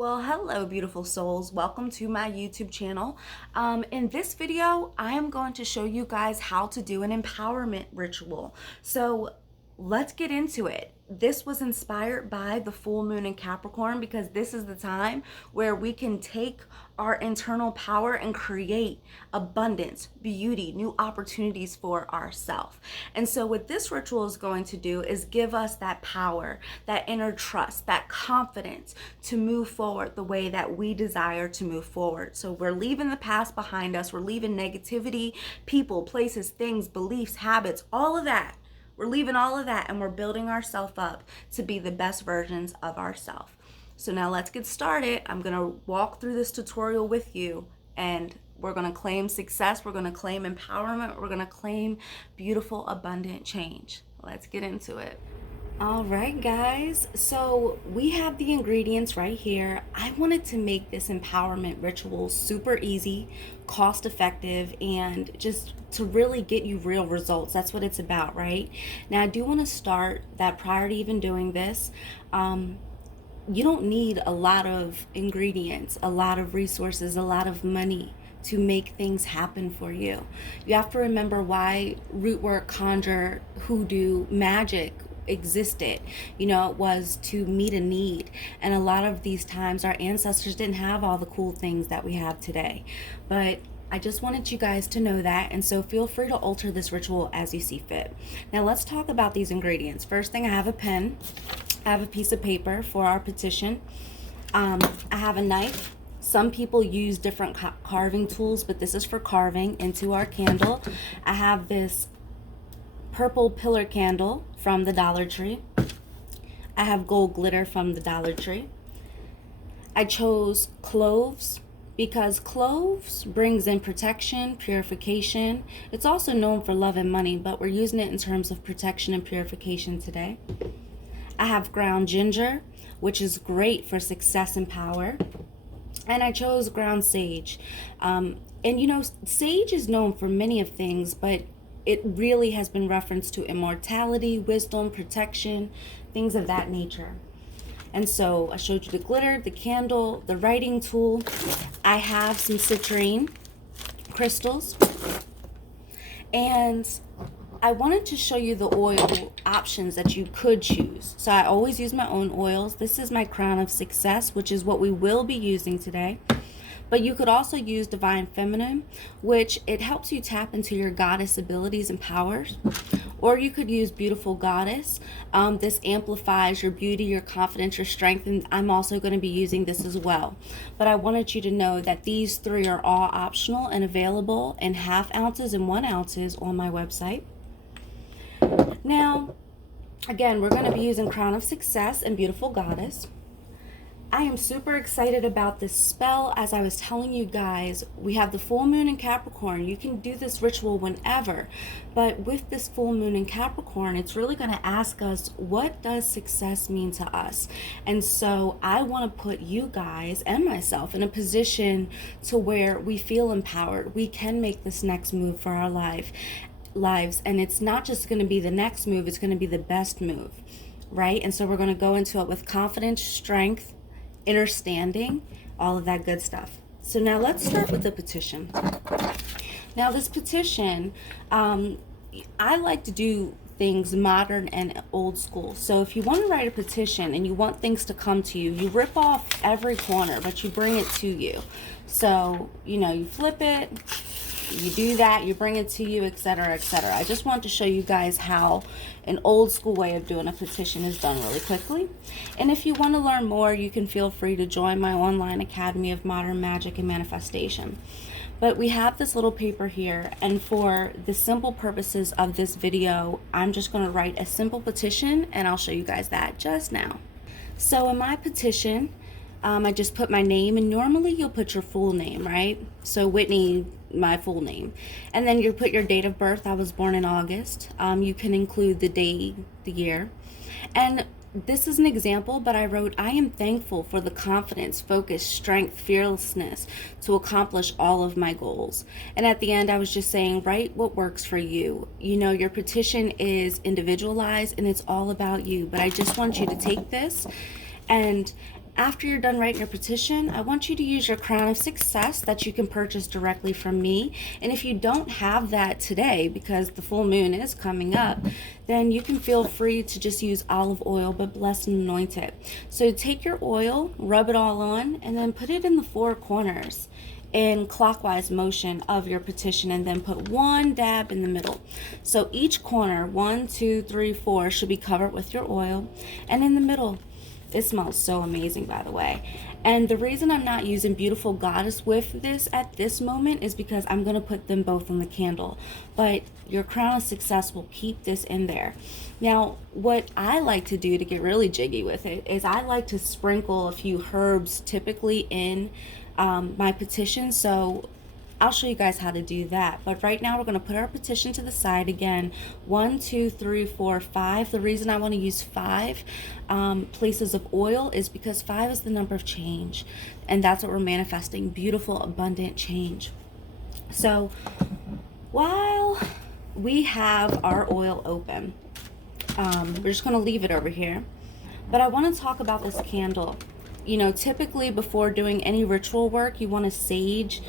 Well, hello, beautiful souls. Welcome to my YouTube channel. In this video, I am going to show you guys how to do an empowerment ritual. So let's get into it. This was inspired by the full moon in Capricorn because this is the time where we can take our internal power and create abundance, beauty, new opportunities for ourselves. And so what this ritual is going to do is give us that power, that inner trust, that confidence to move forward the way that we desire to move forward. So we're leaving the past behind us. We're leaving negativity, people, places, things, beliefs, habits, all of that. We're leaving all of that and we're building ourselves up to be the best versions of ourselves. So now let's get started. I'm going to walk through this tutorial with you and we're going to claim success. We're going to claim empowerment. We're going to claim beautiful, abundant change. Let's get into it. All right, guys. So we have the ingredients right here. I wanted to make this empowerment ritual super easy, cost effective, and just to really get you real results. That's what it's about, right? Now, I do want to start that prior to even doing this, you don't need a lot of ingredients, a lot of resources, a lot of money to make things happen for you. You have to remember why root work, conjure, hoodoo, magic existed. It was to meet a need. And a lot of these times our ancestors didn't have all the cool things that we have today. But I just wanted you guys to know that, and so feel free to alter this ritual as you see fit. Now let's talk about these ingredients. First thing, I have a pen. I have a piece of paper for our petition. I have a knife. Some people use different carving tools, but this is for carving into our candle. I have this purple pillar candle from the Dollar Tree. I have gold glitter from the Dollar Tree. I chose cloves because cloves brings in protection, purification. It's also known for love and money, but we're using it in terms of protection and purification today. I have ground ginger, which is great for success and power. And I chose ground sage. Sage is known for many of things, but it really has been referenced to immortality, wisdom, protection, things of that nature. And so I showed you the glitter, the candle, the writing tool. I have some citrine crystals. And I wanted to show you the oil options that you could choose. So I always use my own oils. This is my Crown of Success, which is what we will be using today. But you could also use Divine Feminine, which it helps you tap into your goddess abilities and powers. Or you could use Beautiful Goddess. This amplifies your beauty, your confidence, your strength, and I'm also going to be using this as well. But I wanted you to know that these three are all optional and available in 1/2 ounces and 1 ounces on my website. Now, again, we're going to be using Crown of Success and Beautiful Goddess. I am super excited about this spell. As I was telling you guys, we have the full moon in Capricorn. You can do this ritual whenever, but with this full moon in Capricorn, it's really going to ask us, what does success mean to us? And so I want to put you guys and myself in a position to where we feel empowered. We can make this next move for our lives, and it's not just going to be the next move, it's going to be the best move, right? And so we're going to go into it with confidence, strength, understanding, all of that good stuff. So now let's start with the petition. Now this petition, I like to do things modern and old school. So if you want to write a petition and you want things to come to you, you rip off every corner, but you bring it to you. So, you flip it, you do that, you bring it to you, etc., etc. I just want to show you guys how an old school way of doing a petition is done really quickly. And if you want to learn more, you can feel free to join my online Academy of Modern Magic and Manifestation. But we have this little paper here, and for the simple purposes of this video, I'm just going to write a simple petition, and I'll show you guys that just now. So in my petition, I just put my name, and normally you'll put your full name, right? So Whitney, my full name. And then you put your date of birth. I was born in August. You can include the day, the year. And this is an example, but I wrote, I am thankful for the confidence, focus, strength, fearlessness to accomplish all of my goals. And at the end, I was just saying, write what works for you. Your petition is individualized and it's all about you. But I just want you to take this and After you're done writing your petition, I want you to use your crown of success that you can purchase directly from me. And if you don't have that today, because the full moon is coming up, then you can feel free to just use olive oil, but bless and anoint it. So take your oil, rub it all on, and then put it in the four corners in clockwise motion of your petition, and then put one dab in the middle. So each corner, 1, 2, 3, 4, should be covered with your oil, and in the middle, it smells so amazing, by the way. And the reason I'm not using Beautiful Goddess with this at this moment is because I'm going to put them both on the candle. But your crown of success will keep this in there. Now, what I like to do to get really jiggy with it is I like to sprinkle a few herbs typically in my petition. So I'll show you guys how to do that. But right now we're going to put our petition to the side again. 1, 2, 3, 4, 5. The reason I want to use 5 places of oil is because 5 is the number of change. And that's what we're manifesting. Beautiful, abundant change. So while we have our oil open, we're just going to leave it over here. But I want to talk about this candle. You know, typically before doing any ritual work, you want to sage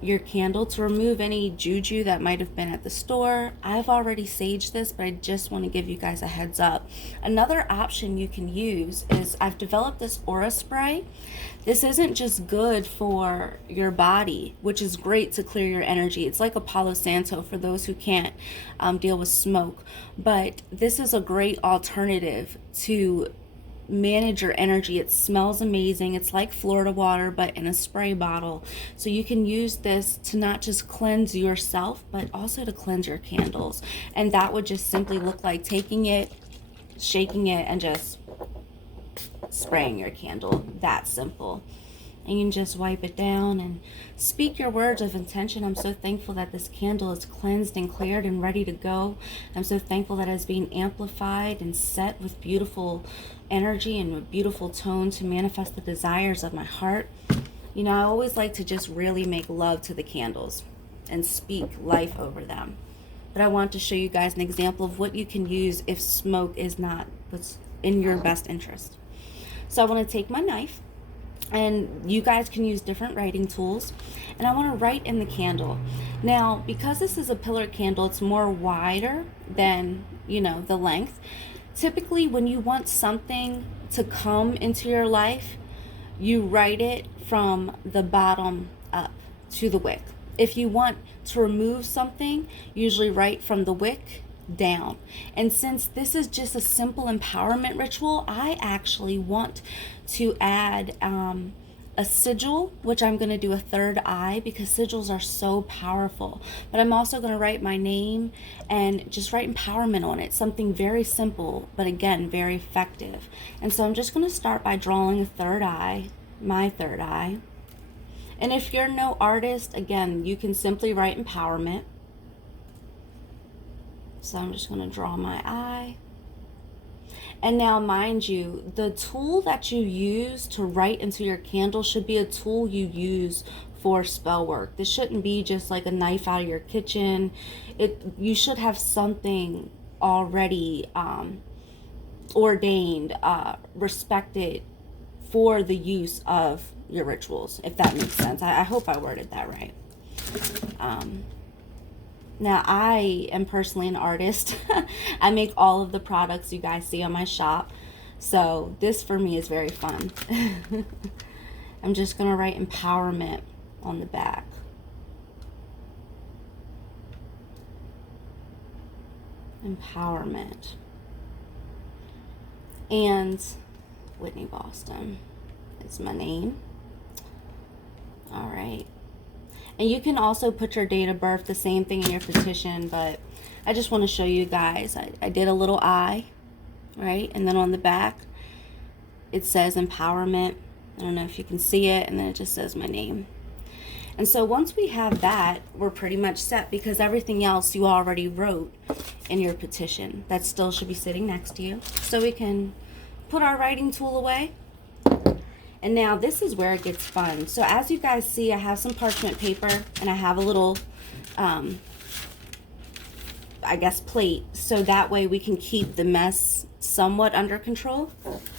your candle to remove any juju that might have been at the store. I've already saged this, but I just want to give you guys a heads up. Another option you can use is I've developed this aura spray. This isn't just good for your body, which is great to clear your energy. It's like a Palo Santo for those who can't deal with smoke, but this is a great alternative to manage your energy. It smells amazing. It's like Florida water, but in a spray bottle. So you can use this to not just cleanse yourself, but also to cleanse your candles. And that would just simply look like taking it, shaking it, and just spraying your candle. That simple. And you can just wipe it down and speak your words of intention. I'm so thankful that this candle is cleansed and cleared and ready to go. I'm so thankful that it's being amplified and set with beautiful energy and a beautiful tone to manifest the desires of my heart. You know, I always like to just really make love to the candles and speak life over them. But I want to show you guys an example of what you can use if smoke is not what's in your best interest. So I want to take my knife, and you guys can use different writing tools, and I want to write in the candle. Now, because this is a pillar candle, it's more wider than, you know, the length. Typically, when you want something to come into your life, you write it from the bottom up to the wick. If you want to remove something, usually write from the wick down. And since this is just a simple empowerment ritual, I actually want to add a sigil, which I'm going to do a third eye because sigils are so powerful. But I'm also going to write my name and just write empowerment on it. Something very simple, but again, very effective. And so I'm just going to start by drawing a third eye, my third eye. And if you're no artist, again, you can simply write empowerment. So I'm just going to draw my eye. And now, mind you, the tool that you use to write into your candle should be a tool you use for spell work. This shouldn't be just like a knife out of your kitchen. You should have something already ordained, respected for the use of your rituals, if that makes sense. I hope I worded that right. Now, I am personally an artist. I make all of the products you guys see on my shop. So this for me is very fun. I'm just going to write empowerment on the back. Empowerment. And Whitney Boston is my name. All right. And you can also put your date of birth, the same thing in your petition, but I just want to show you guys. I did a little eye, right? And then on the back, it says empowerment. I don't know if you can see it, and then it just says my name. And so once we have that, we're pretty much set because everything else you already wrote in your petition. That still should be sitting next to you. So we can put our writing tool away. And now this is where it gets fun. So as you guys see, I have some parchment paper and I have a little I guess, plate, so that way we can keep the mess somewhat under control.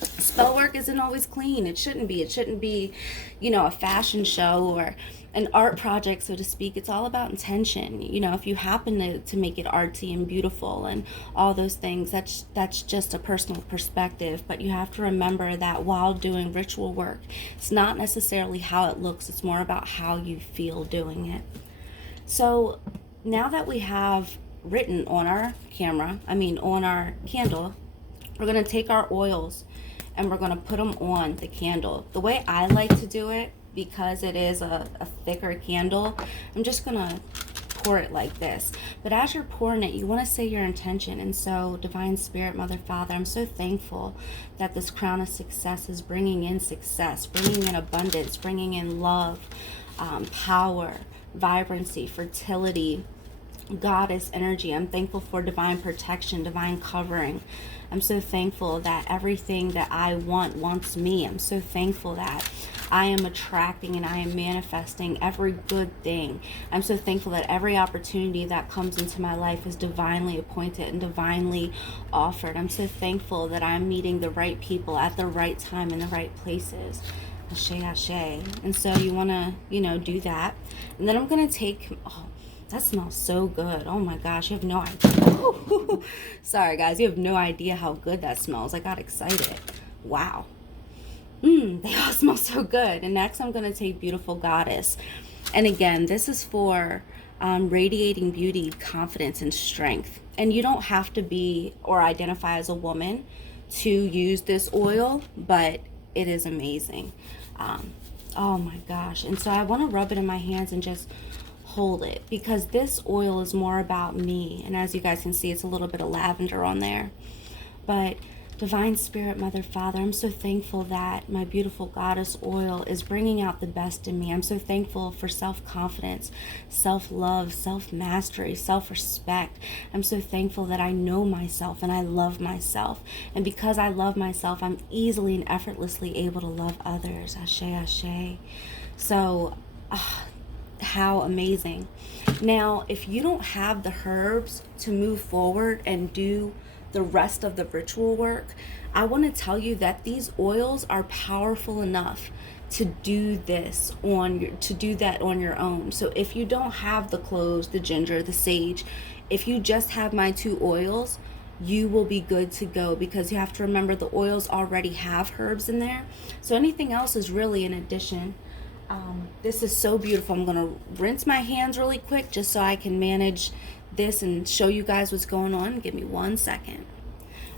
Spell work isn't always clean. It shouldn't be. It shouldn't be, a fashion show or an art project, so to speak. It's all about intention. If you happen to make it artsy and beautiful and all those things, that's just a personal perspective. But you have to remember that while doing ritual work, it's not necessarily how it looks. It's more about how you feel doing it. So now that we have written on our on our candle, we're going to take our oils and we're going to put them on the candle. The way I like to do it, because it is a thicker candle, I'm just going to pour it like this. But as you're pouring it, you want to say your intention. And so, Divine Spirit, Mother, Father, I'm so thankful that this crown of success is bringing in success, bringing in abundance, bringing in love, power, vibrancy, fertility, goddess energy. I'm thankful for divine protection, divine covering. I'm so thankful that everything that I want wants me. I'm so thankful that I am attracting and I am manifesting every good thing. I'm so thankful that every opportunity that comes into my life is divinely appointed and divinely offered. I'm so thankful that I'm meeting the right people at the right time in the right places. Ashe, ashe. And so you want to, do that. And then I'm going to take... that smells so good. Oh my gosh, you have no idea. Sorry guys, you have no idea how good that smells. I got excited. Wow. They all smell so good. And next I'm going to take Beautiful Goddess. And again, this is for radiating beauty, confidence, and strength. And you don't have to be or identify as a woman to use this oil, but it is amazing. Oh my gosh. And so I want to rub it in my hands and just hold it, because this oil is more about me. And as you guys can see, it's a little bit of lavender on there. But Divine Spirit, Mother, Father, I'm so thankful that my Beautiful Goddess oil is bringing out the best in me. I'm so thankful for self-confidence, self-love, self-mastery, self-respect. I'm so thankful that I know myself and I love myself. And because I love myself, I'm easily and effortlessly able to love others. Ashe, ashe. So, how amazing. Now, if you don't have the herbs to move forward and do the rest of the ritual work, I want to tell you that these oils are powerful enough to do that on your own. So if you don't have the cloves, the ginger, the sage, if you just have my 2 oils, you will be good to go, because you have to remember the oils already have herbs in there. So anything else is really an addition. This is so beautiful. I'm going to rinse my hands really quick just so I can manage this and show you guys what's going on. Give me 1 second.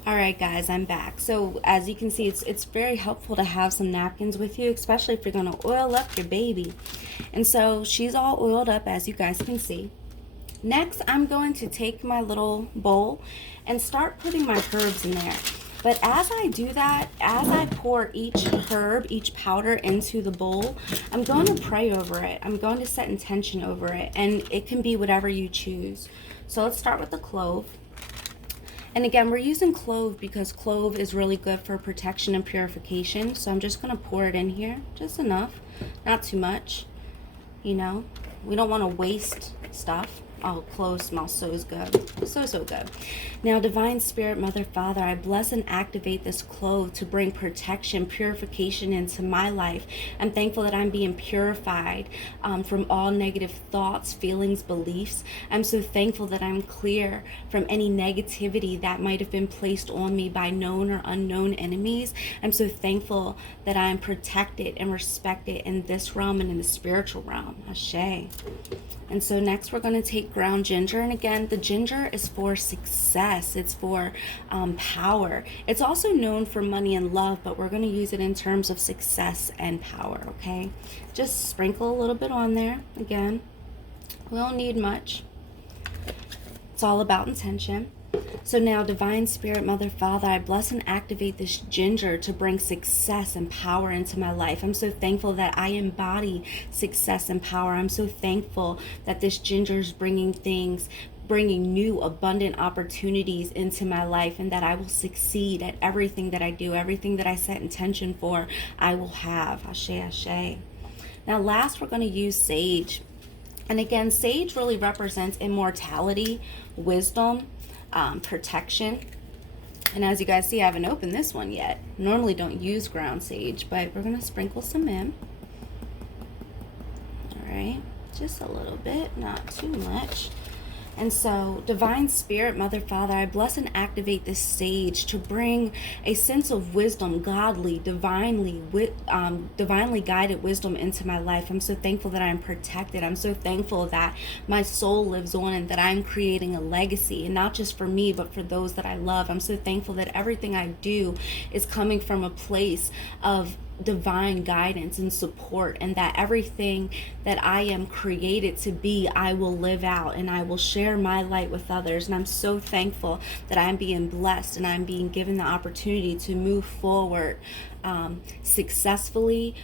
All right, guys, I'm back. So as you can see, it's very helpful to have some napkins with you, especially if you're going to oil up your baby. And so she's all oiled up, as you guys can see. Next, I'm going to take my little bowl and start putting my herbs in there. But as I do that, as I pour each herb, each powder into the bowl, I'm going to pray over it. I'm going to set intention over it, and it can be whatever you choose. So let's start with the clove. And again, we're using clove because clove is really good for protection and purification. So I'm just going to pour it in here, just enough, not too much. We don't want to waste stuff. Oh, clove smells so good. So good. Now, Divine Spirit, Mother, Father, I bless and activate this clove to bring protection, purification into my life. I'm thankful that I'm being purified from all negative thoughts, feelings, beliefs. I'm so thankful that I'm clear from any negativity that might have been placed on me by known or unknown enemies. I'm so thankful that I'm protected and respected in this realm and in the spiritual realm. Ashe. And so next we're going to take ground ginger. And again, the ginger is for success. It's for power. It's also known for money and love, but we're going to use it in terms of success and power, okay? Just sprinkle a little bit on there. Again, we don't need much. It's all about intention. So now, Divine Spirit, Mother, Father, I bless and activate this ginger to bring success and power into my life. I'm so thankful that I embody success and power. I'm so thankful that this ginger is bringing new abundant opportunities into my life, and that I will succeed at everything that I do. Everything that I set intention for, I will have. Ashe, ashe. Now last, we're going to use sage. And again, sage really represents immortality, wisdom, protection. And as you guys see, I haven't opened this one yet. Normally don't use ground sage, but we're going to sprinkle some in. All right, just a little bit, not too much. And so, Divine Spirit, Mother, Father, I bless and activate this sage to bring a sense of wisdom, godly, divinely guided wisdom into my life. I'm so thankful that I'm protected. I'm so thankful that my soul lives on and that I'm creating a legacy, and not just for me, but for those that I love. I'm so thankful that everything I do is coming from a place of divine guidance and support, and that everything that I am created to be, I will live out and I will share my light with others. And I'm so thankful that I'm being blessed and I'm being given the opportunity to move forward successfully,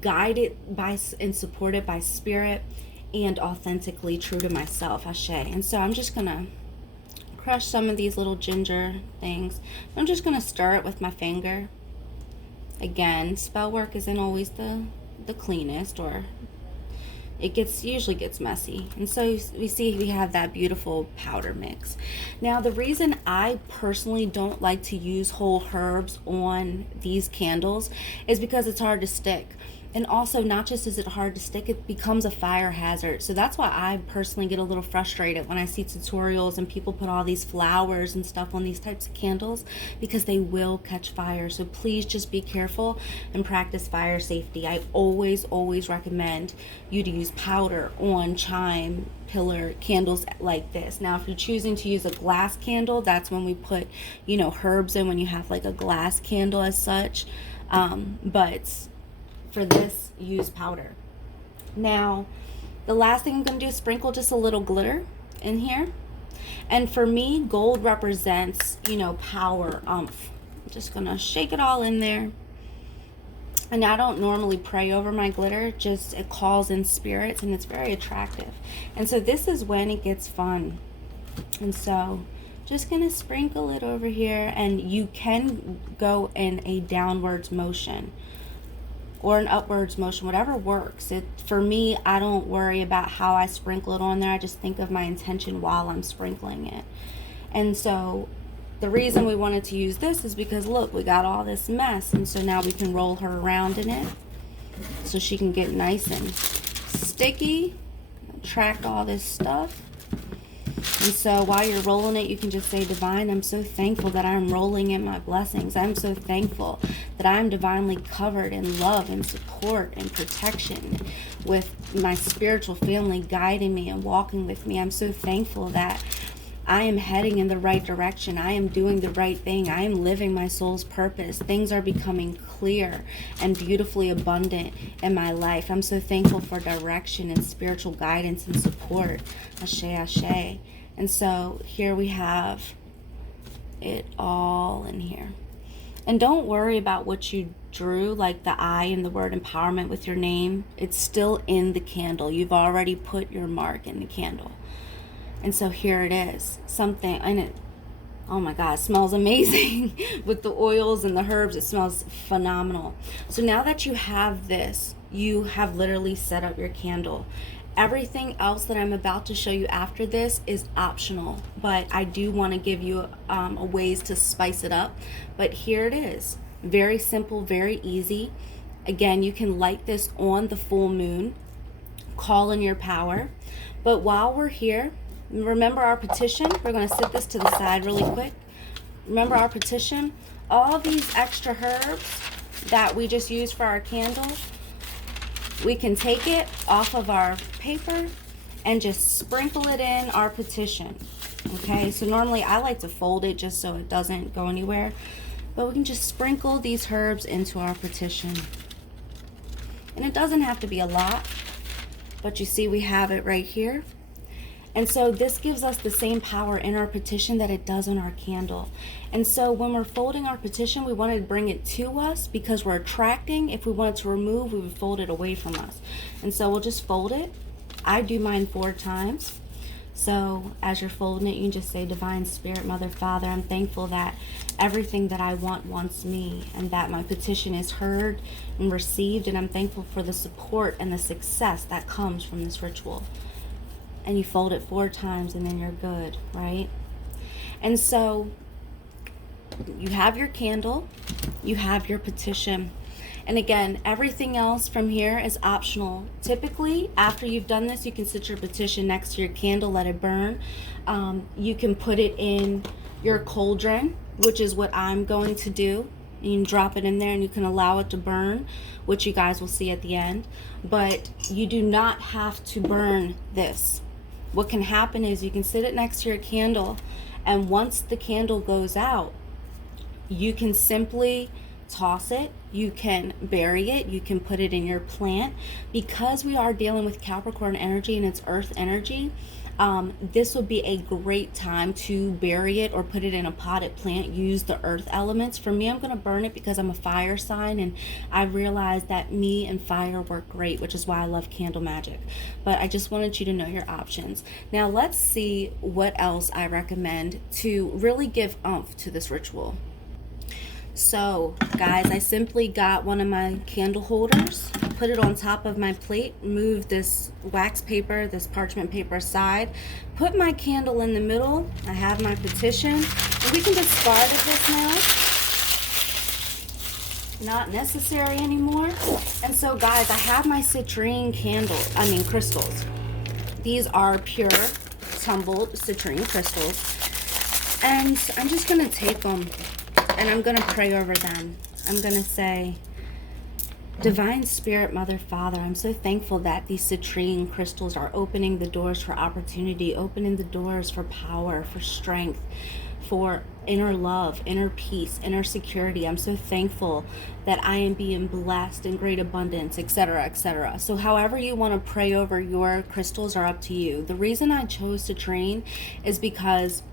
guided by and supported by spirit, and authentically true to myself. Ashe. And so I'm just gonna crush some of these little ginger things. I'm just gonna stir it with my finger. Again, spell work isn't always the cleanest, or it usually gets messy. And so we see we have that beautiful powder mix. Now, the reason I personally don't like to use whole herbs on these candles is because it's hard to stick. And also, not just is it hard to stick, it becomes a fire hazard. So that's why I personally get a little frustrated when I see tutorials and people put all these flowers and stuff on these types of candles, because they will catch fire. So please just be careful and practice fire safety. I always recommend you to use powder on chime pillar candles like this. Now, if you're choosing to use a glass candle, that's when we put, herbs in, when you have like a glass candle as such. But for this, use powder. Now, the last thing I'm going to do is sprinkle just a little glitter in here. And for me, gold represents, power, umph. I'm just going to shake it all in there. And I don't normally pray over my glitter, just it calls in spirits, and it's very attractive. And so this is when it gets fun. And so just going to sprinkle it over here, and you can go in a downwards motion or an upwards motion, whatever works. For me, I don't worry about how I sprinkle it on there. I just think of my intention while I'm sprinkling it. And so the reason we wanted to use this is because, look, we got all this mess. And so now we can roll her around in it so she can get nice and sticky, attract all this stuff. And so while you're rolling it, you can just say, Divine, I'm so thankful that I'm rolling in my blessings. I'm so thankful that I'm divinely covered in love and support and protection, with my spiritual family guiding me and walking with me. I'm so thankful that I am heading in the right direction. I am doing the right thing. I am living my soul's purpose. Things are becoming clear and beautifully abundant in my life. I'm so thankful for direction and spiritual guidance and support. Ashe, ashe. And so here we have it all in here. And don't worry about what you drew, like the I and the word empowerment with your name. It's still in the candle. You've already put your mark in the candle. And so here it is. Something, and it, oh my God, it smells amazing. With the oils and the herbs, it smells phenomenal. So now that you have this, you have literally set up your candle. Everything else that I'm about to show you after this is optional, but I do want to give you a ways to spice it up. But here it is. Very simple, very easy. Again, you can light this on the full moon, call in your power. But while we're here, remember our petition. We're going to set this to the side really quick. Remember our petition. All these extra herbs that we just used for our candle, we can take it off of our paper and just sprinkle it in our petition. Okay, so normally I like to fold it just so it doesn't go anywhere, but we can just sprinkle these herbs into our petition. And it doesn't have to be a lot, but you see we have it right here. And so this gives us the same power in our petition that it does on our candle. And so when we're folding our petition, we wanted to bring it to us because we're attracting. If we wanted to remove, we would fold it away from us. And so we'll just fold it. I do mine 4 times. So as you're folding it, you can just say, Divine Spirit, Mother, Father, I'm thankful that everything that I want wants me, and that my petition is heard and received. And I'm thankful for the support and the success that comes from this ritual. and you fold it 4 times, and then you're good, right? And so you have your candle, you have your petition. And again, everything else from here is optional. Typically, after you've done this, you can sit your petition next to your candle, let it burn. You can put it in your cauldron, which is what I'm going to do. You can drop it in there and you can allow it to burn, which you guys will see at the end. But you do not have to burn this. What can happen is you can sit it next to your candle, and once the candle goes out, you can simply toss it, you can bury it, you can put it in your plant. Because we are dealing with Capricorn energy and it's earth energy, this would be a great time to bury it or put it in a potted plant. Use the earth elements. For me, I'm going to burn it because I'm a fire sign, and I realized that me and fire work great, which is why I love candle magic. But I just wanted you to know your options. Now let's see what else I recommend to really give oomph to this ritual. So guys, I simply got one of my candle holders, put it on top of my plate, move this wax paper, this parchment paper aside, put my candle in the middle. I have my petition, and we can discard of this now. Not necessary anymore. And so guys, I have my citrine crystals. These are pure tumbled citrine crystals, and I'm just gonna take them and I'm going to pray over them. I'm going to say, Divine Spirit, Mother, Father, I'm so thankful that these citrine crystals are opening the doors for opportunity, opening the doors for power, for strength, for inner love, inner peace, inner security. I'm so thankful that I am being blessed in great abundance, etc., etc. So however you want to pray over your crystals are up to you. The reason I chose citrine is because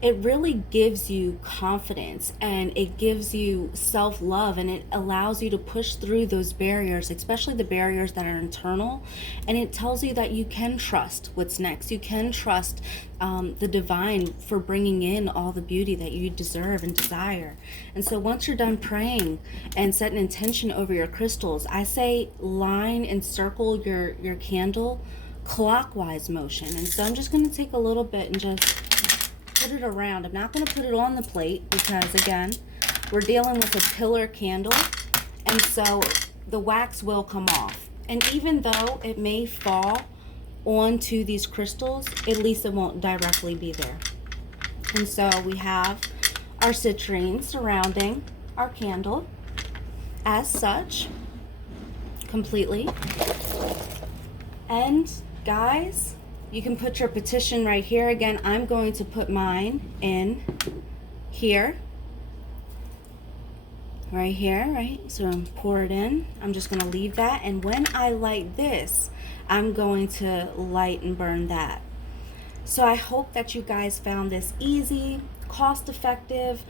it really gives you confidence, and it gives you self-love, and it allows you to push through those barriers, especially the barriers that are internal. And it tells you that you can trust what's next. You can trust the divine for bringing in all the beauty that you deserve and desire. And so once you're done praying and set an intention over your crystals, I say line and circle your candle clockwise motion. And so I'm just going to take a little bit and just put it around. I'm not going to put it on the plate because, again, we're dealing with a pillar candle, and so the wax will come off. And even though it may fall onto these crystals, at least it won't directly be there. And so we have our citrine surrounding our candle as such, completely. And guys, you can put your petition right here. Again, I'm going to put mine in here. Right here, right? So pour it in. I'm just going to leave that. And when I light this, I'm going to light and burn that. So I hope that you guys found this easy, cost effective.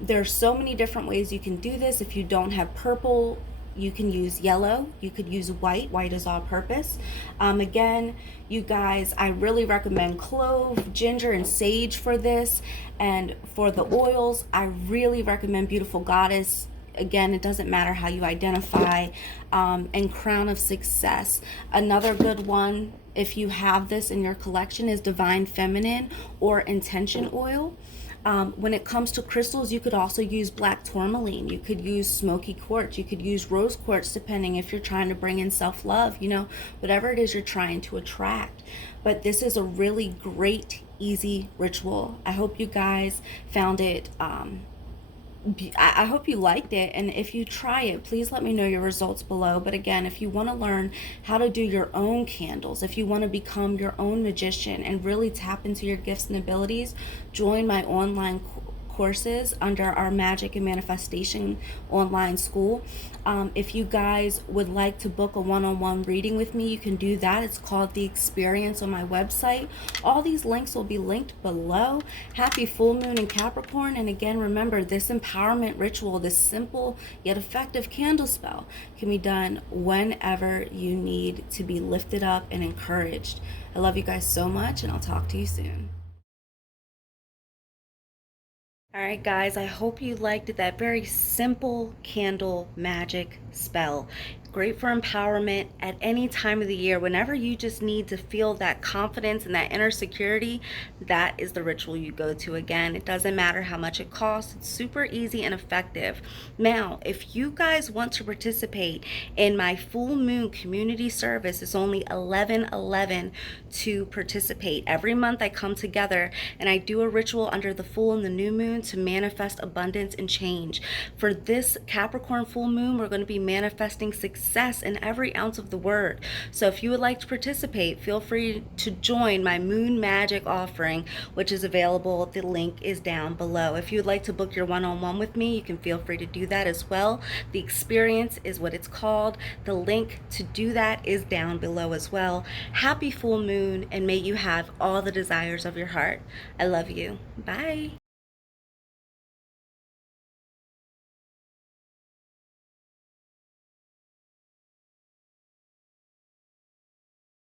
There's so many different ways you can do this. If you don't have purple, you can use yellow, you could use white. White is all purpose. Again, you guys, I really recommend clove, ginger, and sage for this. And for the oils, I really recommend Beautiful Goddess. Again, it doesn't matter how you identify. And Crown of Success. Another good one, if you have this in your collection, is Divine Feminine or Intention Oil. When it comes to crystals, you could also use black tourmaline. You could use smoky quartz. You could use rose quartz, depending if you're trying to bring in self-love, you know, whatever it is you're trying to attract. But this is a really great, easy ritual. I hope you guys found it I hope you liked it, and if you try it, please let me know your results below. But again, if you want to learn how to do your own candles, if you want to become your own magician and really tap into your gifts and abilities, join my online courses under our Magic and Manifestation online school. If you guys would like to book a one-on-one reading with me, you can do that. It's called The Experience on my website. All these links will be linked below. Happy full moon in Capricorn. And again, remember, this empowerment ritual, this simple yet effective candle spell, can be done whenever you need to be lifted up and encouraged. I love you guys so much, and I'll talk to you soon. Alright guys, I hope you liked that very simple candle magic spell. great for empowerment at any time of the year. Whenever you just need to feel that confidence and that inner security, that is the ritual you go to. Again, it doesn't matter how much it costs. It's super easy and effective. Now, if you guys want to participate in my full moon community service, it's only $11.11 to participate. Every month I come together and I do a ritual under the full and the new moon to manifest abundance and change. For this Capricorn full moon, we're going to be manifesting success in every ounce of the word. So if you would like to participate, feel free to join my Moon Magic offering, which is available. The link is down below. If you would like to book your one-on-one with me, you can feel free to do that as well. The experience is what it's called. The link to do that is down below as well. Happy full moon, and may you have all the desires of your heart. I love you. Bye.